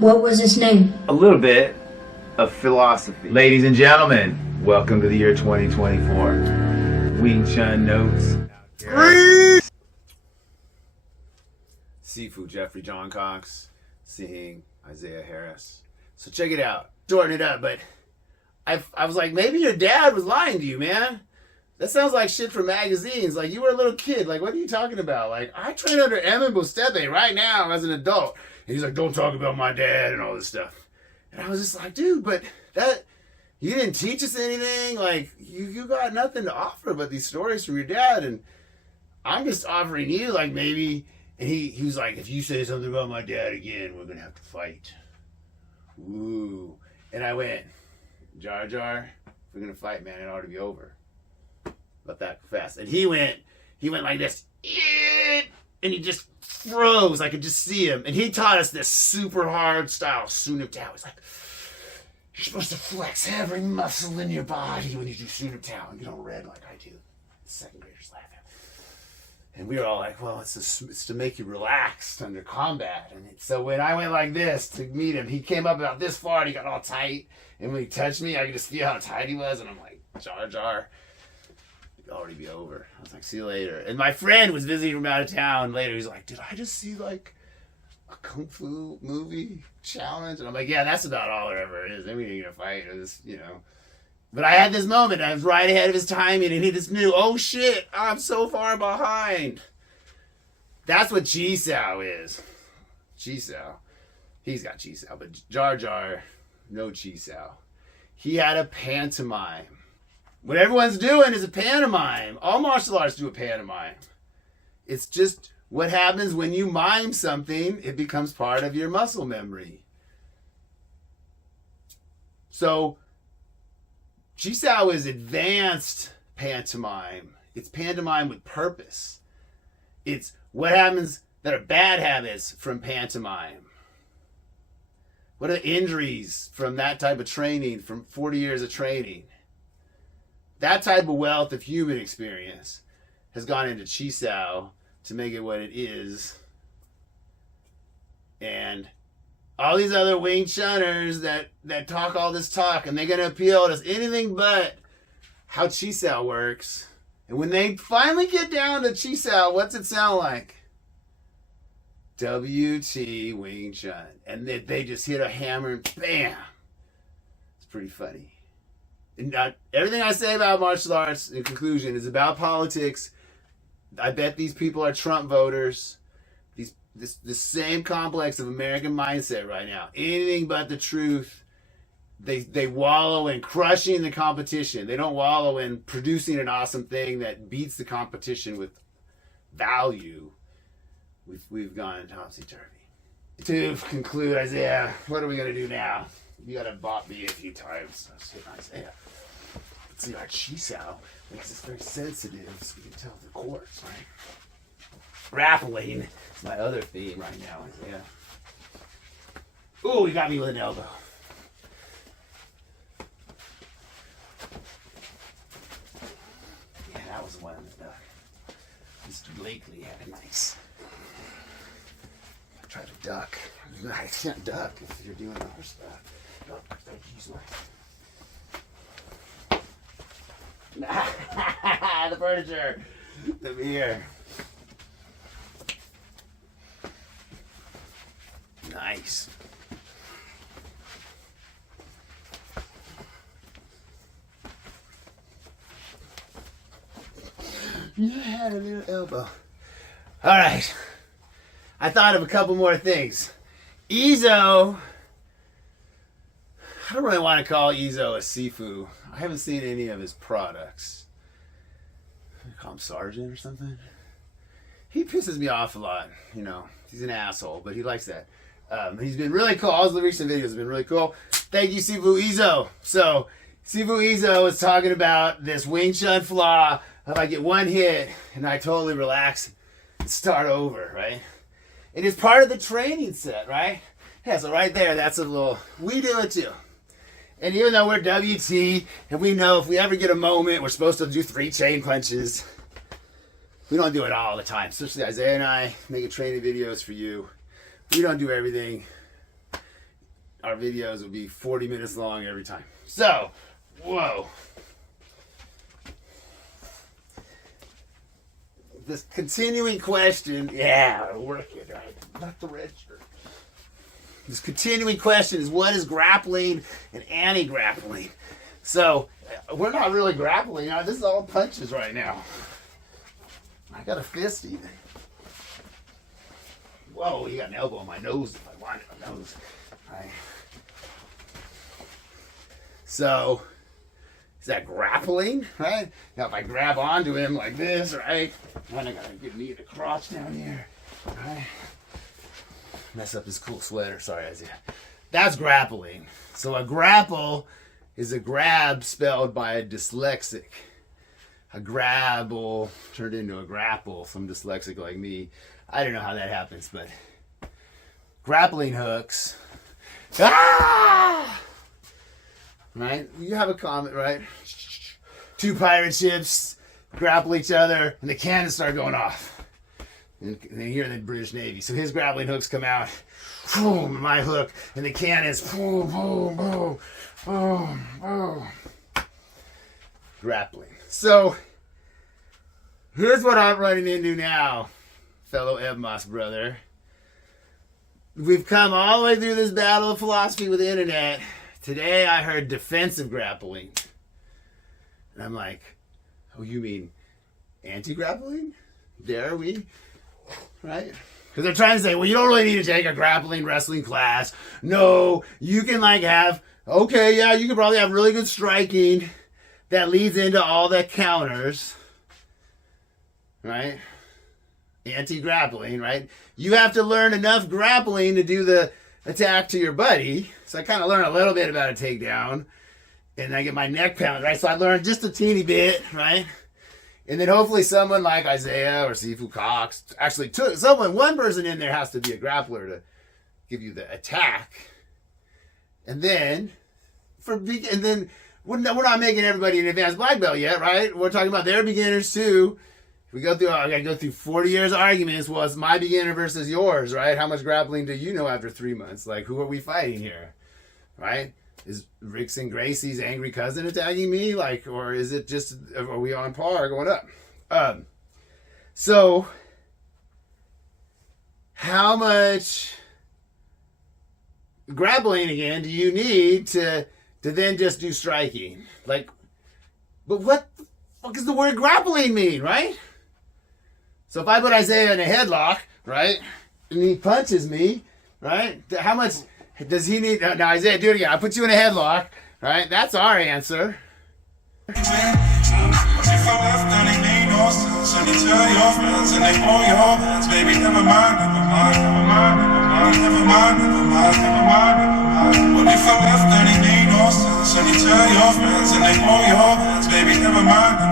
What was his name? A little bit of philosophy. Ladies and gentlemen, welcome to the year 2024. Wing Chun Notes. Sifu Jeffrey John Cox, seeing Isaiah Harris. So check it out. Shorten it up, but I was like, maybe your dad was lying to you, man. That sounds like shit from magazines. Like, you were a little kid. Like, what are you talking about? Like, I train under Emin Bostepe right now as an adult. And he's like, don't talk about my dad and all this stuff. And I was just like, dude, but that, you didn't teach us anything. Like, you got nothing to offer but these stories from your dad. And I'm just offering you, like, maybe. And he was like, if you say something about my dad again, we're going to have to fight. Ooh. And I went, Jar Jar, if we're going to fight, man, it ought to be over. About that fast. And he went like this. And he just froze. I could just see him. And he taught us this super hard style, Sunip Tao. He's like, you're supposed to flex every muscle in your body when you do Sunip Tao. And get all red like I do. Second graders laughing. And we were all like, well, it's to make you relaxed under combat. And so when I went like this to meet him, he came up about this far and he got all tight. And when he touched me, I could just feel how tight he was. And I'm like, Jar Jar. Already be over. I was like, see you later. And my friend was visiting from out of town later. He's like, did I just see like a kung fu movie challenge? And I'm like, yeah, that's about all there ever is. Then we ain't gonna fight. It was, you know. But I had this moment. I was right ahead of his timing, and he just knew, oh shit, I'm so far behind. That's what Chi-Sao is. Chi-Sao. He's got Chi-Sao, but Jar Jar, no Chi-Sao. He had a pantomime. What everyone's doing is a pantomime. All martial arts do a pantomime. It's just what happens when you mime something, it becomes part of your muscle memory. So, Chi-Sao is advanced pantomime. It's pantomime with purpose. It's what happens that are bad habits from pantomime. What are the injuries from that type of training, from 40 years of training? That type of wealth of human experience has gone into Chi-Sao to make it what it is. And all these other Wing Chunners that talk all this talk, and they're going to appeal to us anything but how Chi-Sao works. And when they finally get down to Chi-Sao, what's it sound like? WT Wing Chun. And they just hit a hammer and bam. It's pretty funny. And everything I say about martial arts, in conclusion, is about politics. I bet these people are Trump voters. This same complex of American mindset right now. Anything but the truth. They wallow in crushing the competition. They don't wallow in producing an awesome thing that beats the competition with value. We've gone topsy-turvy. To conclude, Isaiah, what are we going to do now? You got to bop me a few times. Isaiah. Let's see, our Chi-Sao makes us very sensitive so we can tell the chords, right? Grappling is my other theme right now, Isaiah. Ooh, he got me with an elbow. Yeah, that was one that Mr. Blakely had a nice. I tried to duck. I can't duck if you're doing other stuff. The furniture. The beer. Nice. You had a little elbow. All right. I thought of a couple more things. Izo. I don't really want to call Izo a Sifu. I haven't seen any of his products. Call him Sergeant or something. He pisses me off a lot. You know, he's an asshole, but he likes that. He's been really cool. All the recent videos have been really cool. Thank you, Sifu Izo. So, Sifu Izo is talking about this Wing Chun flaw of I get one hit and I totally relax and start over, right? And it's part of the training set, right? Yeah, so right there, that's a little, we do it too. And even though we're WT, and we know if we ever get a moment, we're supposed to do 3 chain punches. We don't do it all the time. Especially Isaiah and I making training videos for you. We don't do everything. Our videos will be 40 minutes long every time. So, whoa. This continuing question, yeah, working, right? Not the red shirt. This continuing question is, what is grappling and anti-grappling? So, we're not really grappling. This is all punches right now. I got a fist even. Whoa, you got an elbow on my nose if I wanted a nose. Right. So, is that grappling, right? Now if I grab onto him like this, right? Then I gotta get me the crotch down here, right? Mess up his cool sweater, sorry Isaiah. That's grappling. So a grapple is a grab spelled by a dyslexic. A grabble turned into a grapple, some dyslexic like me. I don't know how that happens, but grappling hooks. Ah! Right? You have a comment, right? Two pirate ships grapple each other, and the cannons start going off. And here in the British Navy. So his grappling hooks come out. Boom, my hook, and the cannons. Boom, boom, boom, boom, boom. Grappling. So, here's what I'm running into now, fellow Ebmas brother. We've come all the way through this battle of philosophy with the internet. Today I heard defensive grappling. And I'm like, oh, you mean anti-grappling? Dare we? Right? Because they're trying to say, well, you don't really need to take a grappling wrestling class. No, you can have, okay, yeah, you can probably have really good striking that leads into all the counters. Right? Anti-grappling, right? You have to learn enough grappling to do the attack to your buddy. So I kind of learned a little bit about a takedown. And I get my neck pounded, right? So I learned just a teeny bit, right? And then hopefully someone like Isaiah or Sifu Cox actually took someone, one person in there has to be a grappler to give you the attack. And then we're not making everybody an advanced black belt yet, right? We're talking about their beginners too. I gotta go through 40 years of arguments. Well, it's my beginner versus yours, right? How much grappling do you know after 3 months? Like, who are we fighting here, right? Is Rickson Gracie's angry cousin attacking me? Like, or is it just, are we on par going up? So, how much grappling again do you need to then just do striking? Like, but what the fuck does the word grappling mean, right? So if I put Isaiah in a headlock, right, and he punches me, right, how much does he need? Now, Isaiah, do it again. I put you in a headlock, right? That's our answer. If I left, then it made no sense. And you tell your friends and they hold your hands. Baby, never mind, never mind, never mind, never mind, never mind, never mind, never mind. But if I left, then it made no sense. And you tell your friends and they hold your hands. Baby, never mind, never mind.